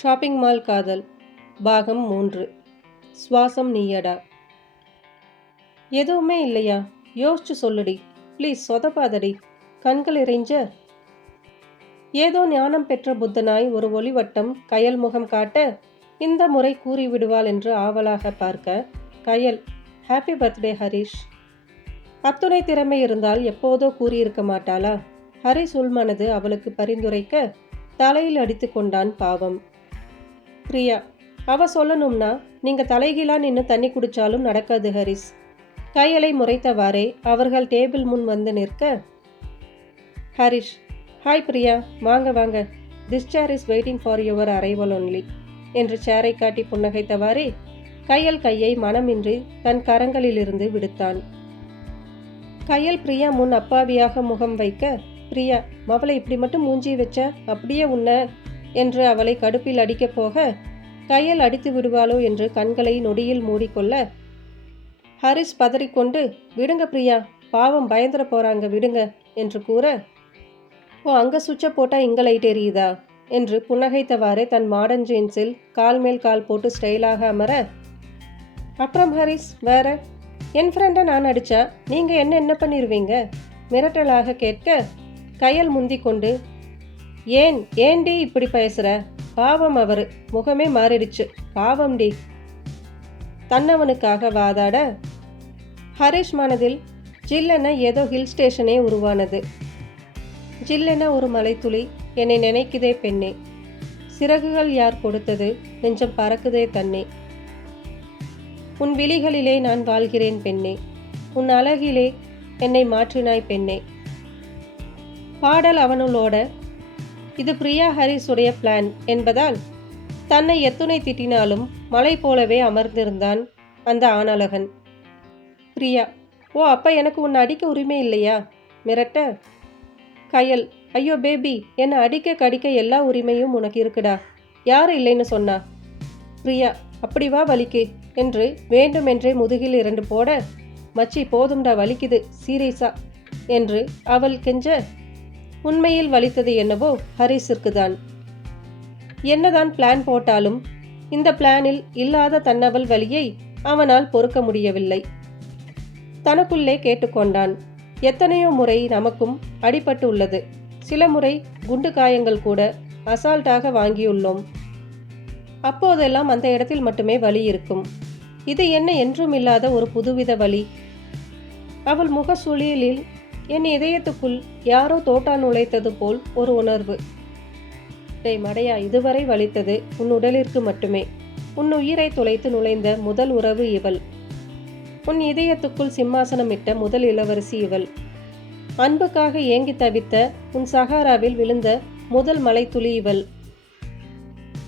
Shopping mall காதல் பாகம் மூன்று. சுவாசம் நீயடா. எதுவுமே இல்லையா? யோசிச்சு சொல்லுடி. ப்ளீஸ் சொதப்பாதடி. கண்கள் இறைஞ்ச. ஏதோ ஞானம் பெற்ற புத்தனாய் ஒரு ஒளிவட்டம் கயல் முகம் காட்ட இந்த முறை கூறிவிடுவாள் என்று ஆவலாக பார்க்க கயல் ஹாப்பி பர்த்டே ஹரிஷ் அத்துணை திறமை இருந்தால் எப்போதோ கூறியிருக்க மாட்டாளா? ஹரிஷ் உள்மனது அவளுக்கு பரிந்துரைக்க தலையில் அடித்து கொண்டான் பாவம். பிரியா அவ சொல்லணும்னா நீங்க தலைகீழா நின்று தண்ணி குடிச்சாலும் நடக்காது ஹரிஸ். கையலை முறைத்தவாறே அவர்கள் டேபிள் முன் வந்து நிற்க ஹரிஷ் ஹாய் பிரியா வாங்க வாங்க. This chair is waiting for your arrival only என்று சேரை காட்டி புன்னகைத்தவாறே கையல் கையை மனமின்றி தன் கரங்களிலிருந்து விடுத்தான். கையல் பிரியா முன் அப்பாவியாக முகம் வைக்க பிரியா மவளை இப்படி மட்டும் மூஞ்சி வச்ச அப்படியே உன்னை என்று அவளை கடுப்பில் அடிக்கப் போக கையில் அடித்து விடுவாளோ? என்று கண்களை நொடியில் மூடிக்கொள்ள ஹரிஸ் பதறிக்கொண்டு விடுங்க பிரியா பாவம் பயந்துட போறாங்க விடுங்க என்று கூற ஓ அங்கே சுவிட்சை போட்டால் இங்கே லைட் எரியுதா என்று புன்னகைத்தவாறே தன் மாடர்ன் ஜீன்ஸில் கால் மேல் கால் போட்டு ஸ்டைலாக அமர அப்புறம் ஹரிஸ் வேற என் ஃப்ரெண்டை நான் அடித்தா நீங்கள் என்ன என்ன பண்ணிடுவீங்க மிரட்டலாக கேட்க கையல் முந்தி கொண்டு ஏன் ஏன்டி இப்படி பேசுற? பாவம் அவரு. முகமே மாறிடுச்சு. பாவம் டி தன்னவனுக்காக வாதாட ஹரிஷ் மனதில் ஜில்லென ஏதோ ஹில் ஸ்டேஷனே உருவானது. ஜில்லென ஒரு மலைத்துளி. என்னை நினைக்குதே பெண்ணே. சிறகுகள் யார் கொடுத்தது? நெஞ்சம் பறக்குதே தன்னே உன் விழிகளிலே நான் வாழ்கிறேன் பெண்ணே. உன் அழகிலே என்னை மாற்றினாய் பெண்ணே. பாடல் அவனுளோட இது பிரியா ஹரிஸுடைய பிளான் என்பதால் தன்னை எத்துணை திட்டினாலும் மலை போலவே அமர்ந்திருந்தான் அந்த ஆணழகன். பிரியா ஓ அப்பா எனக்கு உன்னை அடிக்க உரிமை இல்லையா? மிரட்ட. கயல் ஐயோ பேபி என்னை அடிக்க கடிக்க எல்லா உரிமையும் உனக்கு இருக்குடா. யார் இல்லைன்னு சொன்னா? பிரியா அப்படி வா வலிக்கு என்று வேண்டுமென்றே முதுகில் இரண்டு போட மச்சி போதும்டா வலிக்குது சீரியஸா என்று அவள் கெஞ்ச உண்மையில் வலித்தது என்னவோ ஹரிஸிற்கு தான் என்னதான் பிளான் போட்டாலும் இந்த பிளானில் இல்லாத தன்னவள் வலியை அவனால் பொறுக்க முடியவில்லை. தனக்குள்ளே கேட்டுக்கொண்டான். எத்தனையோ முறை நமக்கும் அடிபட்டு உள்ளது. சில முறை குண்டு காயங்கள் கூட அசால்ட்டாக வாங்கியுள்ளோம். அப்போதெல்லாம் அந்த இடத்தில் மட்டுமே வலி இருக்கும். இது என்ன என்றும் இல்லாத ஒரு புதுவித வலி. அவள் முக சுழியலில் என் இதயத்துக்குள் யாரோ தோட்டா நுழைத்தது போல் ஒரு உணர்வு. டேய் மடையா இதுவரை வலித்தது உன் உடலிற்கு மட்டுமே. உன் உயிரை துளைத்து நுழைந்த முதல் உறவு இவள். உன் இதயத்துக்குள் சிம்மாசனமிட்ட முதல் இளவரசி இவள். அன்புக்காக ஏங்கி தவித்த உன் சகாராவில் விழுந்த முதல் மலைத்துளி இவள்.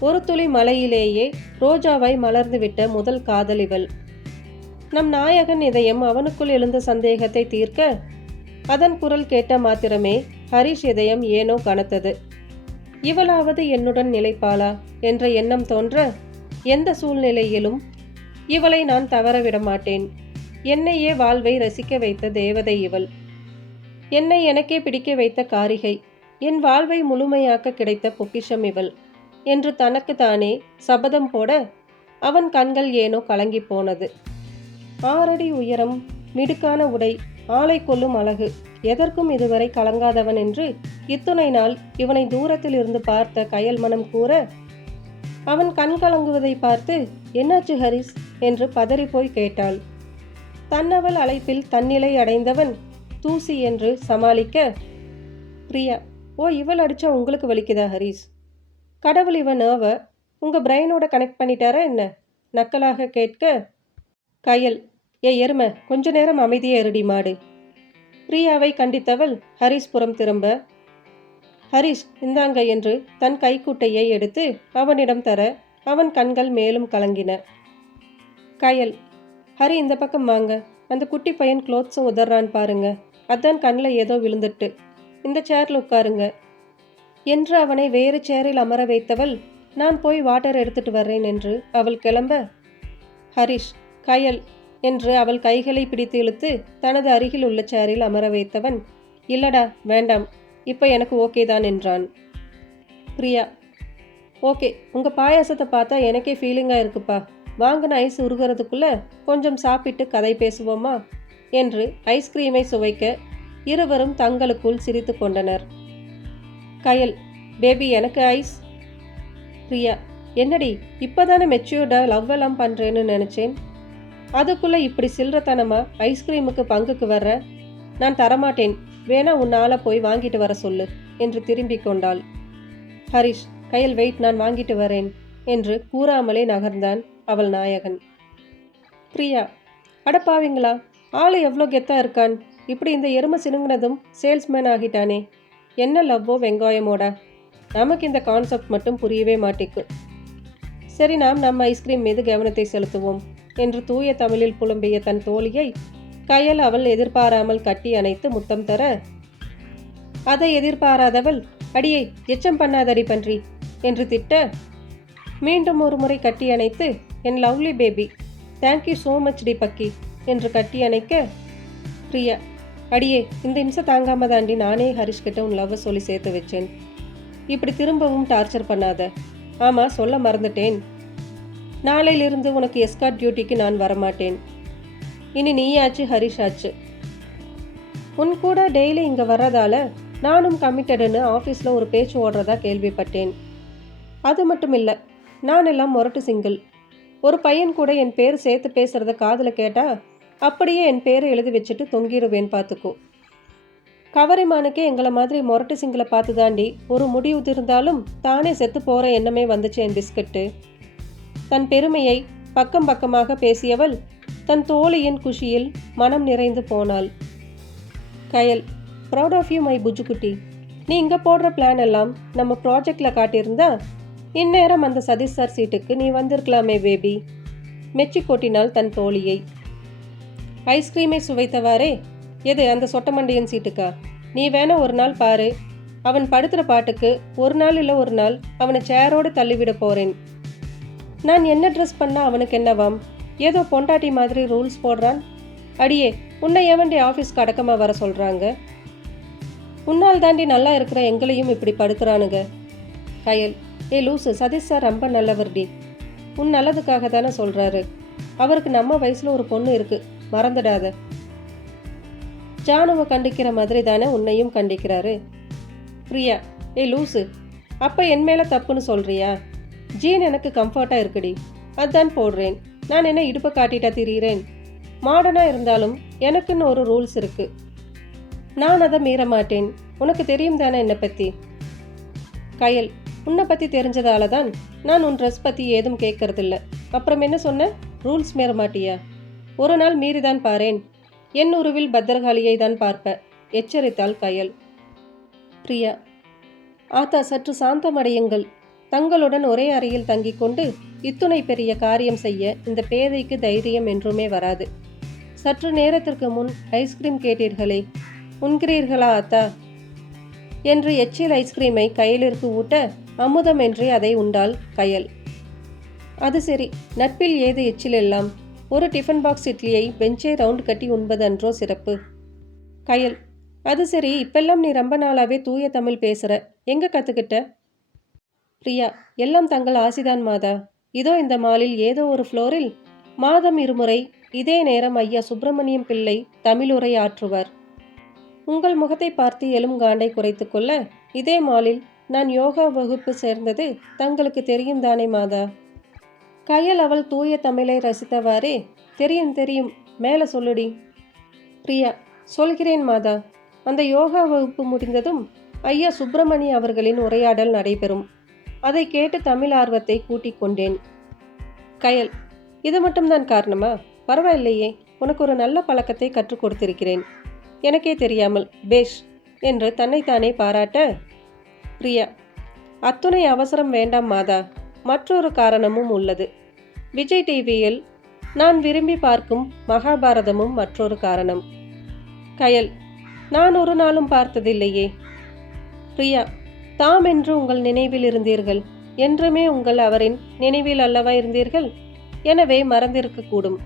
ஒரு துளி மலையிலேயே ரோஜாவை மலர்ந்துவிட்ட முதல் காதல் இவள். நம் நாயகன் இதயம் அவனுக்குள் எழுந்த சந்தேகத்தை தீர்க்க அதன் குரல் கேட்ட மாத்திரமே ஹரிஷ் இதயம் ஏனோ கனத்தது. இவளாவது என்னுடன் நிலைப்பாளா என்ற எண்ணம் தோன்ற எந்த சூழ்நிலையிலும் இவளை நான் தவறவிட மாட்டேன் என்னையே வாழ்வை ரசிக்க வைத்த தேவதை இவள். என்னை எனக்கே பிடிக்க வைத்த காரிகை என் வாழ்வை முழுமையாக்க கிடைத்த பொக்கிஷம் இவள் என்று தனக்கு தானே சபதம் போட அவன் கண்கள் ஏனோ கலங்கி போனது. ஆறடி உயரம் மிடுக்கான உடை ஆளை கொல்லும் அழகு. எதற்கும் இதுவரை கலங்காதவன் என்று இத்துணை நாள் இவனை தூரத்தில் இருந்து பார்த்த கயல் மனம் கூற அவன் கண் கலங்குவதை பார்த்து என்னாச்சு ஹரிஸ்? என்று பதறிப்போய் கேட்டாள். தன்னவள் அழைப்பில் தன்னிலை அடைந்தவன் தூசி என்று சமாளிக்க பிரியா ஓ இவள் அடிச்சா உங்களுக்கு வலிக்குதா ஹரிஸ்? கடவுள் இவன் நர்வ உங்கள் பிரெயினோட கனெக்ட் பண்ணிட்டாரா என்ன? நக்கலாக கேட்க கயல் ஏ எருமை கொஞ்ச நேரம் அமைதியே இருடி மாடு. பிரியாவை கண்டித்தவள் ஹரிஷ் புறம் திரும்ப. ஹரிஷ் இந்தாங்க என்று தன் கைக்குட்டையை எடுத்து அவனிடம் தர அவன் கண்கள் மேலும் கலங்கின. கயல் ஹரி இந்த பக்கம் வாங்க. அந்த குட்டி பையன் க்ளோத்ஸும் உதறான் பாருங்க. அதான் கண்ணில் ஏதோ விழுந்துட்டு. இந்த சேரில் உட்காருங்க. என்று அவனை வேறு சேரில் அமர வைத்தவள் நான் போய் வாட்டர் எடுத்துட்டு வர்றேன் என்று அவள் கிளம்ப. ஹரிஷ் கயல் என்று அவள் கைகளை பிடித்து இழுத்து தனது அருகில் உள்ள சேரில் அமர வைத்தவன் இல்லடா வேண்டாம். இப்போ எனக்கு ஓகே தான் என்றான். பிரியா ஓகே உங்கள் பாயாசத்தை பார்த்தா எனக்கே ஃபீலிங்காக இருக்குப்பா. வாங்கின ஐஸ் உருகிறதுக்குள்ளே கொஞ்சம் சாப்பிட்டு கதை பேசுவோமா? என்று ஐஸ்கிரீமை சுவைக்க இருவரும் தங்களுக்குள் சிரித்து கொண்டனர். கயல் பேபி எனக்கு ஐஸ் பிரியா என்னடி இப்போதானே மெச்சூர்டாக லவ் எல்லாம் பண்ணுறேன்னு நினச்சேன். அதுக்குள்ளே இப்படி சில்லறத்தனமா ஐஸ்கிரீமுக்கு பங்குக்கு வர்ற? நான் தரமாட்டேன். வேணா உன்னால் போய் வாங்கிட்டு வர சொல்லு என்று திரும்பி கொண்டாள். ஹரிஷ் கையில் வெயிட் நான் வாங்கிட்டு வரேன் என்று கூறாமலே நகர்ந்தான் அவள் நாயகன். பிரியா அடப்பாவீங்களா ஆள் எவ்வளோ கெத்தா இருக்கான்? இப்படி இந்த எருமை சினுங்கினதும் சேல்ஸ்மேன் ஆகிட்டானே. என்ன லவ்வோ வெங்காயமோட? நமக்கு இந்த கான்செப்ட் மட்டும் புரியவே மாட்டேக்கு. சரி நாம் நம்ம ஐஸ்கிரீம் மீது கவனத்தை செலுத்துவோம். என்று தூய தமிழில் புலம்பிய தன் தோழியை கயல் அவள் எதிர்பாராமல் கட்டி அணைத்து முத்தம் தர அதை எதிர்பாராதவள் அடியை எச்சம் பண்ணாதடி பன்றி என்று திட்ட மீண்டும் ஒரு முறை கட்டி அணைத்து என் lovely baby thank you so much D பக்கி என்று கட்டி அணைக்க பிரியா அடியே இந்த நிமிஷம் தாங்காம தாண்டி நானே ஹரிஷ் கிட்ட உன் லவ்வை சொல்லி சேர்த்து வச்சேன். இப்படி திரும்பவும் டார்ச்சர் பண்ணாத. ஆமாம் சொல்ல மறந்துட்டேன். நாளையிலிருந்து உனக்கு எஸ்கார்ட் டியூட்டிக்கு நான் வரமாட்டேன். இனி நீயாச்சு ஹரிஷ் ஆச்சு உன் கூட டெய்லி இங்கே வர்றதால நானும் கமிட்டடுன்னு ஆஃபீஸில் ஒரு பேச்சு ஓடுறதா கேள்விப்பட்டேன். அது மட்டும் இல்லை நான் எல்லாம் முரட்டு சிங்கிள் ஒரு பையன் கூட என் பேர் சேர்த்து பேசுகிறத காதில் கேட்டால் அப்படியே என் பேரை எழுதி வச்சுட்டு தொங்கிடுவேன் பார்த்துக்கோ கவரிமானுக்கே எங்களை மாதிரி மொரட்டு சிங்கிளை பார்த்து தாண்டி ஒரு முடி உதிர்ந்தாலும் தானே செத்து போகிற எண்ணமே வந்துச்சு என் பிஸ்கட்டு. தன் பெருமையை பக்கம் பக்கமாக பேசியவள் தன் தோழியின் குஷியில் மனம் நிறைந்து போனாள். Kayal proud of you my புஜுக்குட்டி நீ இங்கே போடுற பிளான் எல்லாம் நம்ம ப்ராஜெக்டில் காட்டியிருந்தா இந்நேரம் அந்த சதீஷ் சார் சீட்டுக்கு நீ வந்திருக்கலாமே பேபி மெச்சி கொட்டினாள் தன் தோழியை. ஐஸ்கிரீமை சுவைத்தவாறே? எது அந்த சொட்டமண்டியன் சீட்டுக்கா? நீ வேணா ஒரு நாள் பாரு. அவன் படுத்துகிற பாட்டுக்கு ஒரு நாள் இல்லை ஒரு நாள் அவனை சேரோடு தள்ளிவிட போகிறேன் நான் என்ன ட்ரெஸ் பண்ணா அவனுக்கு என்னவாம்? ஏதோ பொண்டாட்டி மாதிரி ரூல்ஸ் போடுறான்? அடியே உன்னை ஏவண்டி ஆஃபீஸ்க்கு அடக்கமாக வர சொல்கிறாங்க உன்னால் தாண்டி நல்லா இருக்கிற எங்களையும் இப்படி படுத்துறானுங்க. கயல் ஏ லூசு சதீஷ் சார் ரொம்ப நல்லவர்டி உன் நல்லதுக்காக தானே சொல்கிறாரு அவருக்கு நம்ம வயசில் ஒரு பொண்ணு இருக்குது மறந்துடாத. ஜானுவை கண்டிக்கிற மாதிரி தானே உன்னையும் கண்டிக்கிறாரு? பிரியா ஏ லூசு அப்போ என் மேலே தப்புன்னு சொல்கிறியா ஜீன் எனக்கு கம்ஃபர்ட்டாக இருக்குடி. அதான் போடுறேன். நான் என்ன இடுப்பை காட்டிட்டா திரியிறேன்? மாடர்னாக இருந்தாலும் எனக்குன்னு ஒரு ரூல்ஸ் இருக்கு. நான் அதை மீற மாட்டேன். உனக்கு தெரியும் தானே என்னை பற்றி கயல் உன்னை பற்றி தெரிஞ்சதால தான் நான் உன் ட்ரெஸ் பற்றி ஏதும் கேட்கறதில்ல அப்புறம் என்ன சொன்ன? ரூல்ஸ் மீற மாட்டியா? ஒரு நாள் மீறிதான் பாரேன். என் உருவில் பத்திரகாளியை தான் பார்ப்ப. எச்சரித்தாள் கயல். பிரியா ஆத்தா சற்று சாந்தமடையுங்கள். தங்களுடன் ஒரே அறையில் தங்கிக் கொண்டு இத்துணை பெரிய காரியம் செய்ய இந்த பேதைக்கு தைரியம் என்றுமே வராது. சற்று நேரத்திற்கு முன் ஐஸ்கிரீம் கேட்டீர்களே. உண்கிறீர்களா அத்தா? என்று எச்சில் ஐஸ்கிரீமை கையிலிருக்கு ஊட்ட அமுதமென்றே அதை உண்டாள் கயல். அது சரி நட்பில் ஏது எச்சில் எல்லாம் ஒரு டிஃபன் பாக்ஸ் இட்லியை பெஞ்சே ரவுண்ட் கட்டி உண்பது அன்றோ சிறப்பு? கயல். அது சரி இப்பெல்லாம் நீ ரொம்ப நாளாவே தூய தமிழ் பேசுற. எங்க கத்துக்கிட்ட? பிரியா எல்லாம் தங்கள் ஆசிதான் மாதா. இதோ இந்த மாலில் ஏதோ ஒரு ஃப்ளோரில் மாதம் இருமுறை இதே நேரம் ஐயா சுப்பிரமணியம் பிள்ளை தமிழுரை ஆற்றுவார். உங்கள் முகத்தை பார்த்து எழும் காண்டை குறைத்துக்கொள்ள இதே மாலில் நான் யோகா வகுப்பு சேர்ந்தது தங்களுக்கு தெரியும் தானே மாதா. கையில் அவள் தூய தமிழை ரசித்தவாறே தெரியும் தெரியும் மேலே சொல்லுடி. பிரியா சொல்கிறேன் மாதா. அந்த யோகா வகுப்பு முடிந்ததும் ஐயா சுப்பிரமணி அவர்களின் உரையாடல் நடைபெறும். அதை கேட்டு தமிழ் ஆர்வத்தை கூட்டிக் கொண்டேன். கயல் இது மட்டும்தான் காரணமா? பரவாயில்லையே உனக்கு ஒரு நல்ல பழக்கத்தை கற்றுக் கொடுத்திருக்கிறேன். எனக்கே தெரியாமல் பேஷ் என்று தன்னைத்தானே பாராட்ட பிரியா அத்துணை அவசரம் வேண்டாம் மாதா மற்றொரு காரணமும் உள்ளது. விஜய் டிவியில் நான் விரும்பி பார்க்கும் மகாபாரதமும் மற்றொரு காரணம். கயல் நான் ஒரு நாளும் பார்த்ததில்லையே. பிரியா தாம் என்று உங்கள் நினைவில் இருந்தீர்கள். என்றுமே உங்கள் அவரின் நினைவில் அல்லவா இருந்தீர்கள்? எனவே மறந்திருக்கக்கூடும்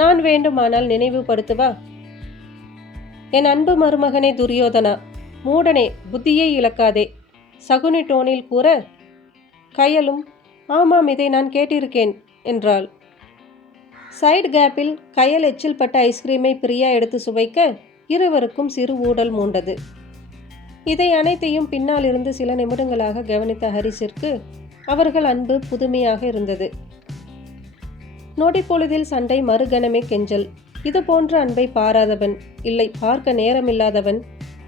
நான் வேண்டுமானால் நினைவுபடுத்துவா? என் அன்பு மருமகனே துரியோதனா மூடனே புத்தியை இழக்காதே. சகுனி டோனில் கூற கயலும் ஆமாம் இதை நான் கேட்டிருக்கேன் என்றாள். சைடு கேப்பில் கயல் எச்சில் பட்ட ஐஸ்கிரீமை பிரியா எடுத்து சுவைக்க இருவருக்கும் சிறு ஊடல் மூண்டது. இதை அனைத்தையும் பின்னால் இருந்து சில நிமிடங்களாக கவனித்த ஹரிஸிற்கு அவர்கள் அன்பு புதுமையாக இருந்தது. நொடிப்பொழுதில் சண்டை மறுகணமே கெஞ்சல். இது போன்ற அன்பை பாராதவன் இல்லை பார்க்க நேரமில்லாதவன்.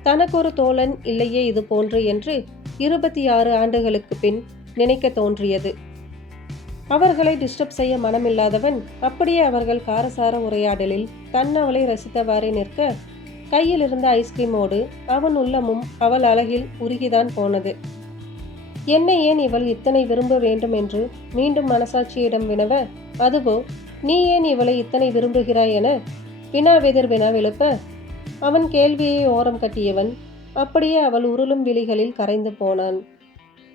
தனக்கொரு தோழன் இல்லையே இது போன்று என்று இருபத்தி ஆறு ஆண்டுகளுக்கு பின் நினைக்க தோன்றியது. அவர்களை டிஸ்டர்ப் செய்ய மனமில்லாதவன் அப்படியே அவர்கள் காரசார உரையாடலில் தன்னவளை ரசித்தவாறே நிற்க கையில் இருந்த ஐஸ்கிரீமோடு அவன் உள்ளமும் அவள் அழகில் உருகிதான் போனது. என்னை ஏன் இவள் இத்தனை விரும்ப வேண்டும் என்று மீண்டும் மனசாட்சியிடம் வினவ? அதுவோ நீ ஏன் இவளை இத்தனை விரும்புகிறாய் என? வினாவெதிர் வினா விழுப்ப அவன் கேள்வியை ஓரம் கட்டியவன் அப்படியே அவள் உருளும் விழிகளில் கரைந்து போனான்.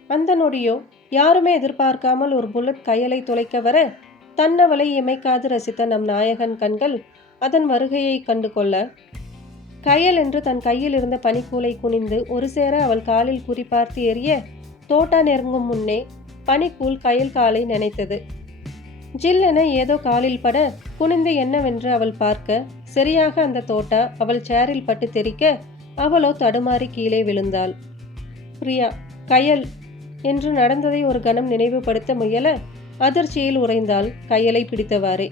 அந்த நொடியோ யாருமே எதிர்பார்க்காமல் ஒரு புல்லட் கையலை துளைக்க வர? தன்னவளை இமைக்காது ரசித்த நம் நாயகன் கண்கள் அதன் வருகையை கண்டு கொள்ள கையல் என்று தன் கையில் இருந்த பனிக்கூலை குனிந்து ஒரு சேர அவள் காலில் குறிப்பார்த்து எறிய தோட்டா நெருங்கும் முன்னே பனிக்கூல் கயல் காலை நினைத்தது. ஜில்லென ஏதோ காலில் பட குனிந்து என்னவென்று அவள் பார்க்க சரியாக அந்த தோட்டா அவள் சேரில் பட்டு தெறிக்க அவளோ தடுமாறி கீழே விழுந்தாள். பிரியா கயல் என்று நடந்ததை ஒரு கணம் நினைவுபடுத்த முயல அதிர்ச்சியில் உறைந்தாள் கையலை பிடித்தவாறே.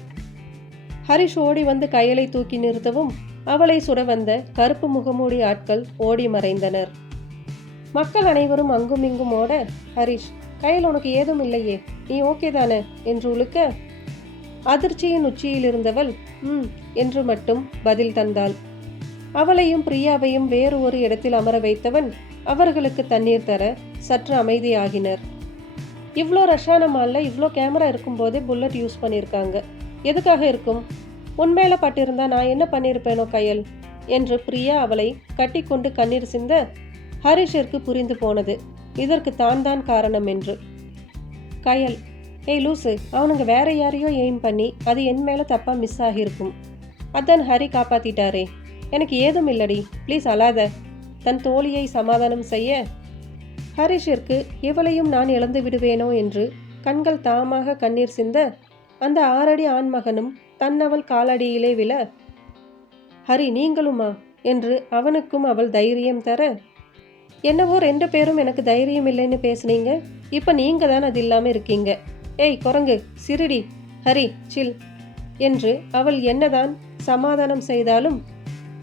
ஹரிஷ் ஓடி வந்து கையலை தூக்கி நிறுத்தவும் அவளை சுட வந்த கருப்பு முகமூடி ஆட்கள் ஓடி மறைந்தனர். மக்கள் அனைவரும் அங்கும் இங்கும் ஓட ஹரிஷ் கையில் உனக்கு ஏதும் இல்லையே. நீ ஓகே தானே? என்று உழுக்க அதிர்ச்சியின் உச்சியில் இருந்தவள் ம் என்று மட்டும் பதில் தந்தாள். அவளையும் பிரியாவையும் வேறு ஒரு இடத்தில் அமர வைத்தவன் அவர்களுக்கு தண்ணீர் தர சற்று அமைதியாகினர். இவ்வளோ ரஷ்ஷான மாலில் இவ்வளோ கேமரா இருக்கும்போதே புல்லட் யூஸ் பண்ணியிருக்காங்க. எதுக்காக இருக்கும்? உண்மையில பட்டிருந்தா நான் என்ன பண்ணியிருப்பேனோ கையல்? என்று பிரியா அவளை கட்டிக்கொண்டு கண்ணீர் சிந்த ஹரிஷிற்கு புரிந்து போனது. இதற்கு தான் தான் காரணம் என்று. கயல் ஏய் லூசு அவனுங்க வேற யாரையோ எய்ம் பண்ணி அது என் மேலே தப்பாக மிஸ் ஆகியிருக்கும். அதான் ஹரி காப்பாத்திட்டாரே. எனக்கு ஏதும் இல்லடி. ப்ளீஸ் அழாத. தன் தோழியை சமாதானம் செய்ய. ஹரிஷிற்கு இவளையும் நான் இழந்து விடுவேனோ? என்று கண்கள் தாமாக கண்ணீர் சிந்த அந்த ஆறடி ஆண்மகனும் தன்னவள் காலடியிலே விழ ஹரி நீங்களுமா? என்று அவனுக்கும் அவள் தைரியம் தர என்னவோ ரெண்டு பேரும் எனக்கு தைரியம் இல்லைன்னு பேசுனீங்க. இப்போ நீங்கள் தான் அது இல்லாமல் இருக்கீங்க. ஏய் குரங்கு சிறுடி ஹரி சில் என்று அவள் என்னதான் சமாதானம் செய்தாலும்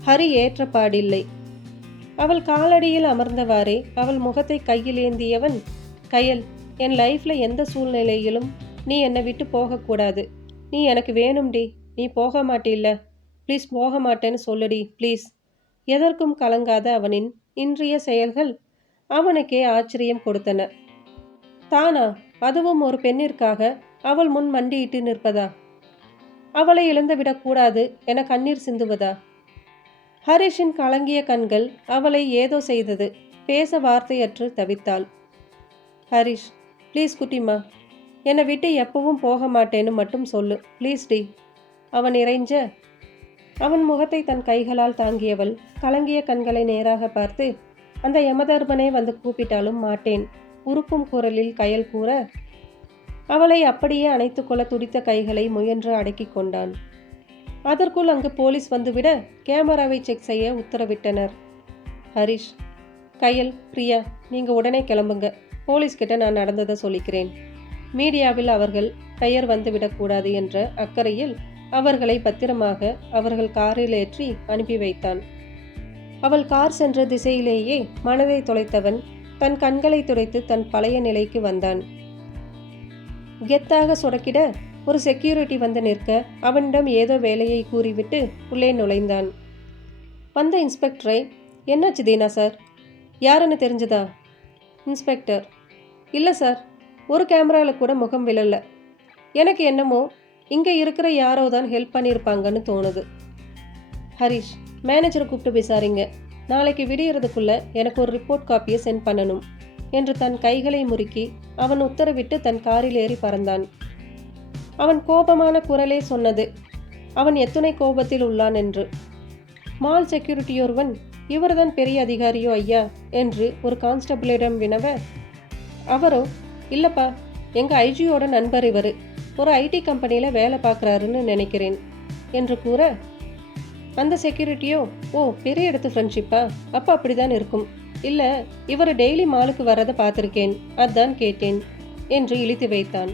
ஹரி ஏற்றப்பாடில்லை அவள் காலடியில் அமர்ந்தவாறே அவள் முகத்தை கையில் ஏந்தியவன் கையல் என் லைஃப்பில் எந்த சூழ்நிலையிலும் நீ என்னை விட்டு போகக்கூடாது. நீ எனக்கு வேணும்டி நீ போக மாட்டில்ல. ப்ளீஸ் போக மாட்டேன்னு சொல்லுடி ப்ளீஸ். எதற்கும் கலங்காத அவனின் இன்றைய செயல்கள் அவனுக்கே ஆச்சரியம் கொடுத்தன. தானா அதுவும் ஒரு பெண்ணிற்காக அவள் முன் மண்டியிட்டு நிற்பதா? அவளை இழந்துவிடக்கூடாது என கண்ணீர் சிந்துவதா? ஹரிஷின் கலங்கிய கண்கள் அவளை ஏதோ செய்தது பேச வார்த்தையற்று தவித்தாள். ஹரிஷ் ப்ளீஸ் குட்டிமா என்னை விட்டு எப்பவும் போக மாட்டேன்னு மட்டும் சொல்லு. ப்ளீஸ் டி. அவன் இறைஞ்ச. அவன் முகத்தை தன் கைகளால் தாங்கியவள் கலங்கிய கண்களை நேராக பார்த்து அந்த யமதர்மனே வந்து கூப்பிட்டாலும் மாட்டேன். உருக்கும் குரலில் கயல் கூற அவளை அப்படியே அணைத்துக்கொள்ள துடித்த கைகளை முயன்று அடக்கி கொண்டான். அதற்குள் அங்கு போலீஸ் வந்துவிட கேமராவை செக் செய்ய உத்தரவிட்டனர். ஹரிஷ். கயல் பிரியா நீங்கள் உடனே கிளம்புங்க. போலீஸ்கிட்ட நான் நடந்ததை சொல்லிக்கிறேன். மீடியாவில் அவர்கள் பெயர் வந்துவிடக்கூடாது என்ற அக்கறையில் அவர்களை பத்திரமாக அவர்கள் காரில் ஏற்றி அனுப்பி வைத்தான். அவள் கார் சென்ற திசையிலேயே மனதை தொலைத்தவன் தன் கண்களை துடைத்து தன் பழைய நிலைக்கு வந்தான். கெத்தாக சுடக்கிட ஒரு செக்யூரிட்டி வந்து நிற்க அவனிடம் ஏதோ வேலையை கூறிவிட்டு உள்ளே நுழைந்தான். வந்த இன்ஸ்பெக்டரை என்னாச்சு தீனா சார்? யாருன்னு தெரிஞ்சதா? இன்ஸ்பெக்டர். இல்லை சார் ஒரு கேமராவில் கூட முகம் விழல. எனக்கு என்னமோ இங்கே இருக்கிற யாரோ தான் ஹெல்ப் பண்ணியிருப்பாங்கன்னு தோணுது. ஹரிஷ் மேனேஜரை கூப்பிட்டு விசாரிங்க நாளைக்கு விடியறதுக்குள்ளே எனக்கு ஒரு ரிப்போர்ட் காப்பியை சென்ட் பண்ணணும் என்று தன் கைகளை முறுக்கி அவன் உத்தரவிட்டு தன் காரில் ஏறி பறந்தான். அவன் கோபமான குரலே சொன்னது அவன் எத்துணை கோபத்தில் உள்ளான் என்று. மால் செக்யூரிட்டியொருவன் இவர்தான் பெரிய அதிகாரியோ ஐயா? என்று ஒரு கான்ஸ்டபிளிடம் வினவ அவரோ இல்லைப்பா எங்கள் ஐஜியோட நண்பர் இவர். ஒரு ஐடி கம்பெனியில் வேலை பார்க்குறாருன்னு நினைக்கிறேன் என்று கூற அந்த செக்யூரிட்டியோ ஓ பெரிய இடத்து ஃப்ரெண்ட்ஷிப்பா அப்போ அப்படிதான் இருக்கும். இல்லை இவர் டெய்லி மாலுக்கு வர்றதை பார்த்துருக்கேன் அதான் கேட்டேன் என்று இழித்து வைத்தான்.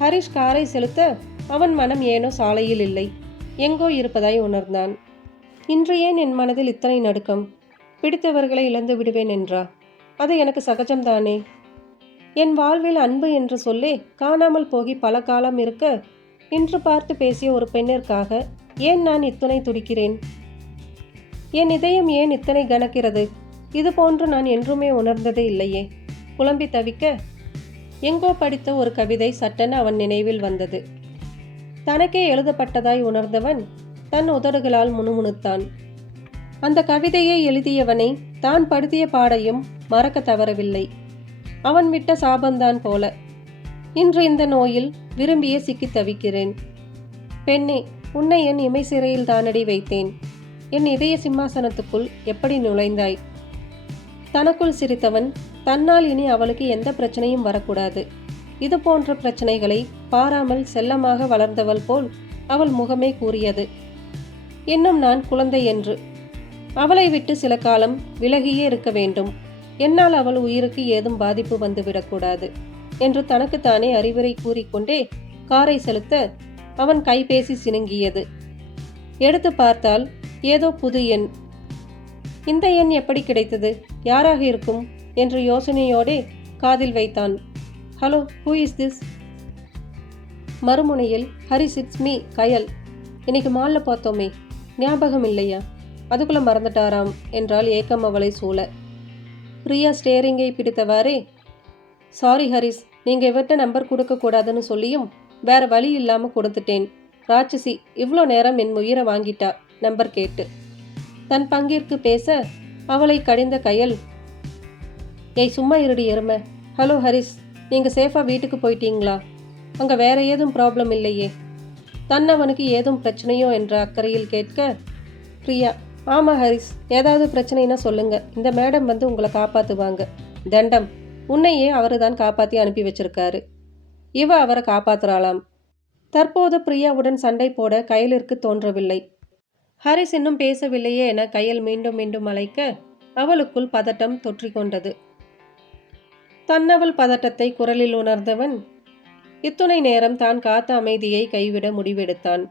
ஹரிஷ் காரை செலுத்த அவன் மனம் ஏனோ சாலையில் இல்லை. எங்கோ இருப்பதாய் உணர்ந்தான். இன்று ஏன் என் மனதில் இத்தனை நடுக்கம்? பிடித்தவர்களை இழந்து விடுவேன் என்றா? அது எனக்கு சகஜம்தானே? என் வாழ்வில் அன்பு என்று சொல்லி காணாமல் போகி பல காலம் இருக்க இன்று பார்த்து பேசிய ஒரு பெண்ணிற்காக ஏன் நான் இத்தனை துடிக்கிறேன்? என் இதயம் ஏன் இத்தனை கணக்கிறது இது போன்று நான் என்றுமே உணர்ந்ததே இல்லையே. குழம்பி தவிக்க எங்கோ படித்த ஒரு கவிதை சட்டென அவன் நினைவில் வந்தது. தனக்கே எழுதப்பட்டதாய் உணர்ந்தவன் தன் உதடுகளால் முணுமுணுத்தான். அந்த கவிதையை எழுதியவனை தான் படுத்திய பாடையும் மறக்க தவறவில்லை. அவன் விட்ட சாபந்தான் போல. இன்று இந்த நோயில் விரும்பியே சிக்கித் தவிக்கிறேன். பெண்ணே உன்னை என் இமை சிறையில் தானடி வைத்தேன். என் இதய சிம்மாசனத்துக்குள் எப்படி நுழைந்தாய்? தனக்குள் சிரித்தவன் தன்னால் இனி அவளுக்கு எந்த பிரச்சனையும் வரக்கூடாது. இது போன்ற பிரச்சனைகளை பாராமல் செல்லமாக வளர்ந்தவள் போல் அவள் முகமே கூறியது. இன்னும் நான் குழந்தை என்று. அவளை விட்டு சில காலம் விலகியே இருக்க வேண்டும். என்னால் அவள் உயிருக்கு ஏதும் பாதிப்பு வந்துவிடக்கூடாது என்று தனக்குத்தானே அறிவுரை கூறிக்கொண்டே காரை செலுத்த அவன் கைபேசி சினுங்கியது. எடுத்து பார்த்தால் ஏதோ புது எண். இந்த எண் எப்படி கிடைத்தது? யாராக இருக்கும்? என்று யோசனையோடே காதில் வைத்தான். ஹலோ ஹூ இஸ் திஸ் மறுமுனையில் ஹரிஸ் இட்ஸ் மீ கயல் இன்னைக்கு மாலில் பார்த்தோமே. ஞாபகம் இல்லையா? அதுக்குள்ளே மறந்துட்டாராம் என்றால் ஏக்கம் அவளை சூழ. பிரியா ஸ்டேரிங்கை பிடித்தவாறே சாரி ஹரிஸ் நீங்கள் இவர்கிட்ட நம்பர் கொடுக்கக்கூடாதுன்னு சொல்லியும் வேற வழி இல்லாமல் கொடுத்துட்டேன். ராட்சசி இவ்வளோ நேரம் என் உயிரை வாங்கிட்டா? நம்பர் கேட்டு. தன் பங்கிற்கு பேச அவளை கடிந்த கையல் ஏய் சும்மா இருடி எருமை. ஹலோ ஹரிஸ் நீங்கள் சேஃபாக வீட்டுக்கு போயிட்டீங்களா? அங்கே வேற ஏதும் ப்ராப்ளம் இல்லையே. தன்னவனுக்கு ஏதும் பிரச்சனையோ என்ற அக்கறையில் கேட்க பிரியா ஆமாம் ஹரிஸ். ஏதாவது பிரச்சனைனா சொல்லுங்க. இந்த மேடம் வந்து உங்களை காப்பாற்றுவாங்க தண்டம். உன்னையே அவரு தான் காப்பாற்றி அனுப்பி வச்சிருக்காரு. இவ அவரை காப்பாற்றுறாளாம் தற்போது பிரியாவுடன் சண்டை போட கயலிற்கு தோன்றவில்லை. ஹரிஸ் இன்னும் பேசவில்லையே என கையில் மீண்டும் மீண்டும் அழைக்க அவளுக்குள் பதட்டம் தொற்றிக்கொண்டது தன்னவள் பதட்டத்தை குரலில் உணர்ந்தவன் இத்துணை நேரம் தான் காத்த அமைதியை கைவிட முடிவெடுத்தான்.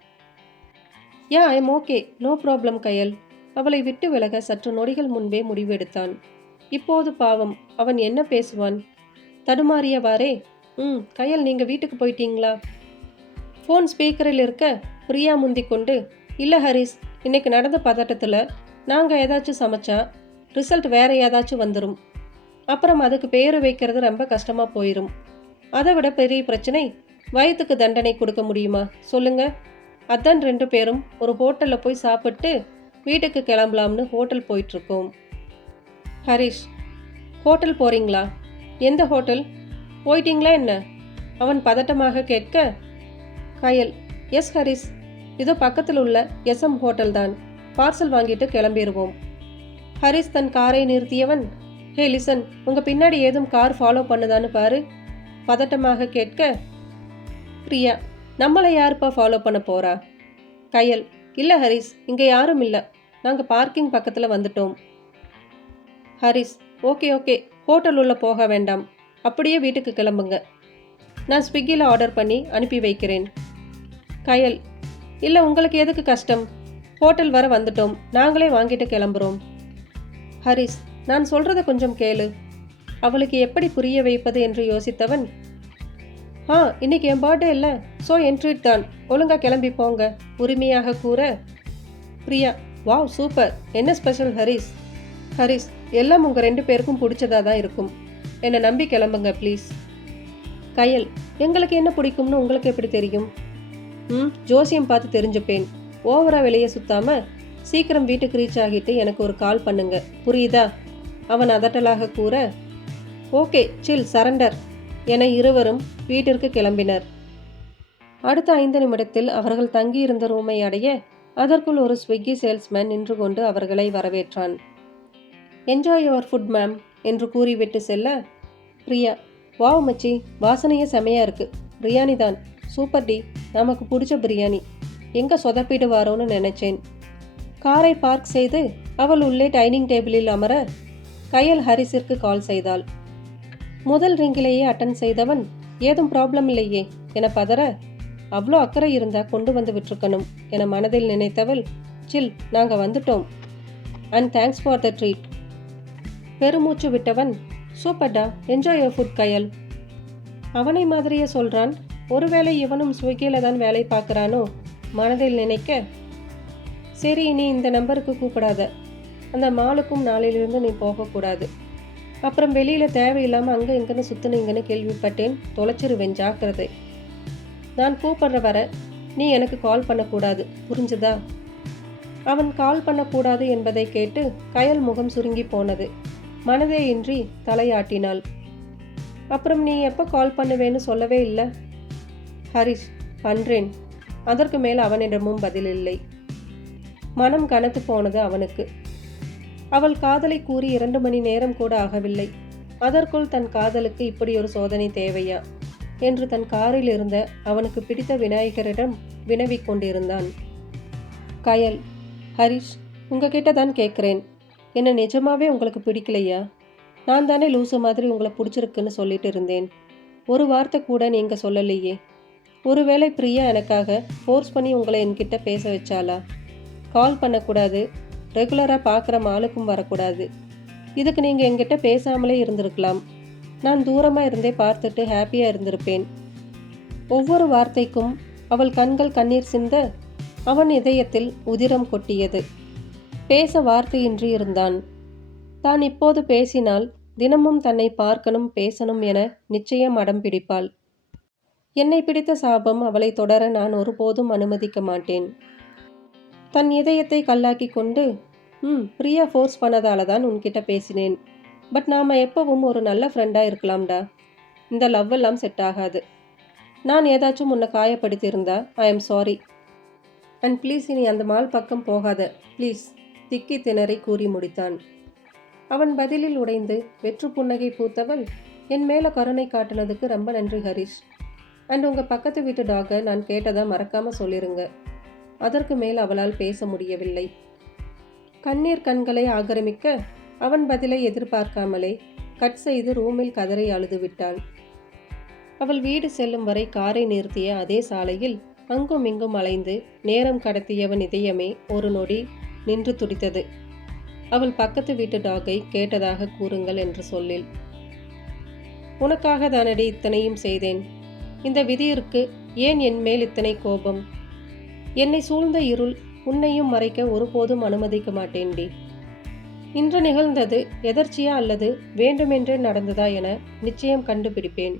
Yeah I'm okay no problem Kayal. அவளை விட்டு விலக சற்று நொடிகள் முன்பே முடிவெடுத்தான். இப்போது பாவம் அவன் என்ன பேசுவான்? தடுமாறியவாறே ம் கையல் நீங்கள் வீட்டுக்கு போயிட்டீங்களா? ஃபோன் ஸ்பீக்கரில் இருக்க பிரியா முந்தி கொண்டு இல்லை ஹரிஸ் இன்னைக்கு நடந்த பதட்டத்தில் நாங்கள் ஏதாச்சும் சமைச்சா ரிசல்ட் வேற ஏதாச்சும் வந்துடும் அப்புறம் அதுக்கு பேர் வைக்கிறது ரொம்ப கஷ்டமாக போயிடும் அதை விட பெரிய பிரச்சனை வயத்துக்கு தண்டனை கொடுக்க முடியுமா? சொல்லுங்க. அதான் ரெண்டு பேரும் ஒரு ஹோட்டலில் போய் சாப்பிட்டு வீட்டுக்கு கிளம்பலாம்னு ஹோட்டல் போயிட்டுருக்கோம். ஹரிஷ் ஹோட்டல் போகிறீங்களா எந்த ஹோட்டல்? போயிட்டீங்களா என்ன? அவன் பதட்டமாக கேட்க கயல் எஸ் ஹரிஷ் இதோ பக்கத்தில் உள்ள எஸ்எம் ஹோட்டல் தான். பார்சல் வாங்கிட்டு கிளம்பிடுவோம் ஹரிஷ் தன் காரை நிறுத்தியவன் ஹே லிசன் உங்கள் பின்னாடி ஏதும் கார் ஃபாலோ பண்ணுதான்னு பாரு. பதட்டமாக கேட்க பிரியா நம்மளை யாருப்பா ஃபாலோ பண்ண போறா? கயல் இல்லை ஹரிஸ் இங்கே யாரும் இல்லை. நாங்கள் பார்க்கிங் பக்கத்தில் வந்துட்டோம். ஹரிஸ் ஓகே ஓகே ஹோட்டல் உள்ளே போக வேண்டாம். அப்படியே வீட்டுக்கு கிளம்புங்க. நான் ஸ்விக்கியில் ஆர்டர் பண்ணி அனுப்பி வைக்கிறேன். கயல் இல்லை உங்களுக்கு எதுக்கு கஷ்டம்? ஹோட்டல் வர வந்துட்டோம். நாங்களே வாங்கிட்டு கிளம்புறோம். ஹரிஸ் நான் சொல்கிறத கொஞ்சம் கேளு. அவளுக்கு எப்படி புரிய வைப்பது என்று யோசித்தவன் ஆ இன்னைக்கு என் பர்த்டே இல்லை. ஸோ என்ட்ரீட் தான். ஒழுங்காக கிளம்பி போங்க. உரிமையாக கூற பிரியா. வாவ் சூப்பர் என்ன ஸ்பெஷல் ஹரிஸ்? ஹரிஸ் எல்லாம் உங்கள் ரெண்டு பேருக்கும் பிடிச்சதா தான் இருக்கும். என்னை நம்பி கிளம்புங்க ப்ளீஸ் கயல் எங்களுக்கு என்ன பிடிக்கும்னு உங்களுக்கு எப்படி தெரியும்? ம் ஜோசியம் பார்த்து தெரிஞ்சுப்பேன். ஓவரா வெளியே சுத்தாம சீக்கிரம் வீட்டுக்கு ரீச் ஆகிட்டு எனக்கு ஒரு கால் பண்ணுங்க. புரியுதா? அவன் அதட்டலாக கூற ஓகே சில் சரண்டர் என இருவரும் வீட்டிற்கு கிளம்பினர். அடுத்த ஐந்து நிமிடத்தில் அவர்கள் தங்கியிருந்த ரூமை அடைய அதற்குள் ஒரு ஸ்விக்கி சேல்ஸ்மேன் நின்று கொண்டு அவர்களை வரவேற்றான். என்ஜாய் யுவர் ஃபுட் மேம் என்று கூறிவிட்டு செல்ல பிரியா வாவ் மச்சி வாசனையே செமையா இருக்கு. பிரியாணி தான். சூப்பர் டி நமக்கு பிடிச்ச பிரியாணி. எங்க சொதப்பிடுவாரோன்னு நினைச்சேன். காரை பார்க் செய்து அவள் உள்ளே டைனிங் டேபிளில் அமர கையல் ஹரிஸிற்கு கால் செய்தாள். முதல் ரிங்கிலேயே அட்டன் செய்தவன் ஏதும் ப்ராப்ளம் இல்லையே என பதற அவ்வளோ அக்கறை இருந்தா கொண்டு வந்து விட்டுருக்கணும் என மனதில் நினைத்தவள் சில் நாங்கள் வந்துட்டோம். And thanks for the treat பெருமூச்சு விட்டவன் சூப்பர்டா என்ஜாய் யோர் ஃபுட் கயல். அவனை மாதிரியே சொல்கிறான் ஒருவேளை இவனும் ஸ்விக்கியில் தான் வேலை பார்க்குறானோ? மனதில் நினைக்க சரி நீ இந்த நம்பருக்கு கூப்பிடாத. அந்த மாலுக்கும் நாளையிலிருந்து நீ போகக்கூடாது. அப்புறம் வெளியில் தேவையில்லாமல் அங்கே இங்கன்னு சுற்றுனீங்கன்னு கேள்விப்பட்டேன். தொலைச்சிருவேன் ஜாக்கிரதை. நான் கூப்பிடுற வர நீ எனக்கு கால் பண்ணக்கூடாது. புரிஞ்சுதா? அவன் கால் பண்ணக்கூடாது என்பதை கேட்டு கயல் முகம் சுருங்கி போனது. மனதே இன்றி தலையாட்டினாள். அப்புறம் நீ எப்போ கால் பண்ணுவேன்னு சொல்லவே இல்லை? ஹரிஷ் பண்ணுறேன் அதற்கு மேல் அவனிடமும் பதில் இல்லை. மனம் கனத்து போனது அவனுக்கு. அவள் காதலை கூறி இரண்டு மணி நேரம் கூட ஆகவில்லை. அதற்குள் தன் காதலுக்கு இப்படி ஒரு சோதனை தேவையா? என்று தன் காரில் இருந்த அவனுக்கு பிடித்த விநாயகரிடம் வினவிக் கொண்டிருந்தான். கயல் ஹரிஷ் உங்ககிட்ட தான் கேட்குறேன். என்ன நிஜமாவே உங்களுக்கு பிடிக்கலையா? நான் தானே லூசு மாதிரி உங்களை பிடிச்சிருக்குன்னு சொல்லிட்டு இருந்தேன். ஒரு வார்த்தை கூட நீங்கள் சொல்லலையே. ஒருவேளை பிரியா எனக்காக ஃபோர்ஸ் பண்ணி உங்களை என்கிட்ட பேச வச்சாளா? கால் பண்ணக்கூடாது ரெகுலராக பார்க்குற மாலுக்கும் வரக்கூடாது. இதுக்கு நீங்கள் என்கிட்ட பேசாமலே இருந்திருக்கலாம். நான் தூரமாக இருந்தே பார்த்துட்டு ஹாப்பியாக இருந்திருப்பேன். ஒவ்வொரு வார்த்தைக்கும் அவள் கண்கள் கண்ணீர் சிந்த அவன் இதயத்தில் உதிரம் கொட்டியது. பேச வார்த்தையின்றி இருந்தான். தான் இப்போது பேசினால் தினமும் தன்னை பார்க்கணும் பேசணும் என நிச்சயம் அடம் பிடிப்பாள். என்னை பிடித்த சாபம் அவளை தொடர நான் ஒருபோதும் அனுமதிக்க மாட்டேன். தன் இதயத்தை கல்லாக்கி கொண்டு ம் பிரியா ஃபோர்ஸ் பண்ணதால தான் உன்கிட்ட பேசினேன். பட் நாம் எப்பவும் ஒரு நல்ல ஃப்ரெண்டாக இருக்கலாம்டா. இந்த லவ் எல்லாம் செட் ஆகாது. நான் ஏதாச்சும் உன்னை காயப்படுத்தியிருந்தா I am sorry and please இனி அந்த மால் பக்கம் போகாத. ப்ளீஸ் திக்கி திணறி கூறி முடித்தான். அவன் பதிலில் உடைந்து வெற்று புன்னகை பூத்தவள் என் மேலே கருணை காட்டினதுக்கு ரொம்ப நன்றி ஹரிஷ். அண்ட் உங்கள் பக்கத்து வீட்டு டாகை நான் கேட்டதை மறக்காமல் சொல்லிருங்க. அதற்கு மேல் அவளால் பேச முடியவில்லை. கண்ணீர் கண்களை ஆக்கிரமிக்க அவன் பதிலை எதிர்பார்க்காமலே கட் செய்து ரூமில் கதறி அழுது விட்டாள் அவள் வீடு செல்லும் வரை காரை நிறுத்திய அதே சாலையில் அங்கும் இங்கும் அலைந்து நேரம் கடத்தியவன் இதயமே ஒரு நொடி நின்று துடித்தது. அவள் பக்கத்து வீட்டு டாகை கேட்டதாக கூறுங்கள் என்று சொல்லில் உனக்காக தானடி இத்தனையும் செய்தேன். இந்த விதியிற்கு ஏன் என் மேல் இத்தனை கோபம்? என்னை சூழ்ந்த இருள் உன்னையும் மறைக்க ஒருபோதும் அனுமதிக்க மாட்டேன்டி. இன்று நிகழ்ந்தது எதர்ச்சியா அல்லது வேண்டுமென்றே நடந்ததா என நிச்சயம் கண்டுபிடிப்பேன்.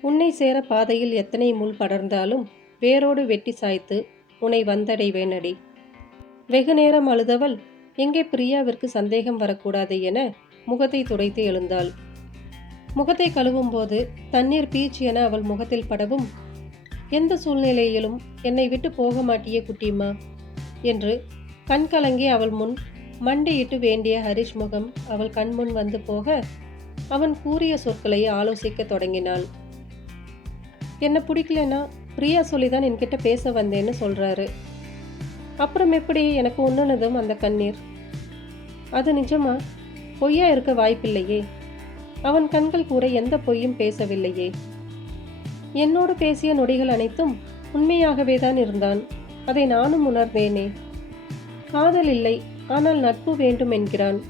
உன்னை சேர பாதையில் எத்தனை முள் படர்ந்தாலும் வேரோடு வெட்டி சாய்த்து உன்னை வந்தடைவேனடி. வெகு நேரம் அழுதவள் எங்கே பிரியாவிற்கு சந்தேகம் வரக்கூடாது என முகத்தை துடைத்து எழுந்தாள். முகத்தை கழுவும் போது தண்ணீர் பீச் என அவள் முகத்தில் படவும் எந்த சூழ்நிலையிலும் என்னை விட்டு போக மாட்டியே குட்டிமா என்று கண்கலங்கி அவள் முன் மண்டியிட்டு வேண்டிய ஹரிஷ் முகம் அவள் கண்முன் வந்து போக அவன் கூறிய சொற்களை ஆலோசிக்க தொடங்கினாள். என்ன பிடிக்கலனா பிரியா சொல்லிதான் என்கிட்ட பேச வந்தேன்னு சொல்றாரு. அப்புறம் எப்படி எனக்கு உண்ணுனதும் அந்த கண்ணீர்? அது நிஜமா? பொய்யா இருக்க வாய்ப்பில்லையே. அவன் கண்கள் கூட எந்த பொய்யும் பேசவில்லையே. என்னோடு பேசிய நொடிகள் அனைத்தும் உண்மையாகவே தான் இருந்தான். அதை நானும் உணர்ந்தேனே. காதல் இல்லை ஆனால் நட்பு வேண்டும் என்கிறான்.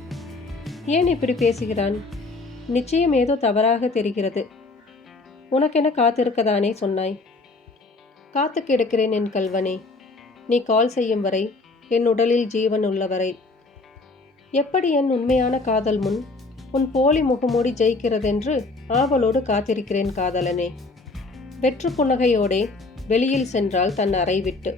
ஏன் இப்படி பேசுகிறான்? நிச்சயம் ஏதோ தவறாக தெரிகிறது. உனக்கென காத்திருக்கதானே சொன்னாய். காத்து கிடக்கிறேன் என் கல்வனே நீ கால் செய்யும் வரை என் உடலில் ஜீவன் உள்ளவரை. எப்படி என் உண்மையான காதல் முன் உன் போலி முகமூடி ஜெயிக்கிறதென்று ஆவலோடு காத்திருக்கிறேன் காதலனே. வெற்று புன்னகையோடே வெளியில் சென்றால் தன் அறை விட்டு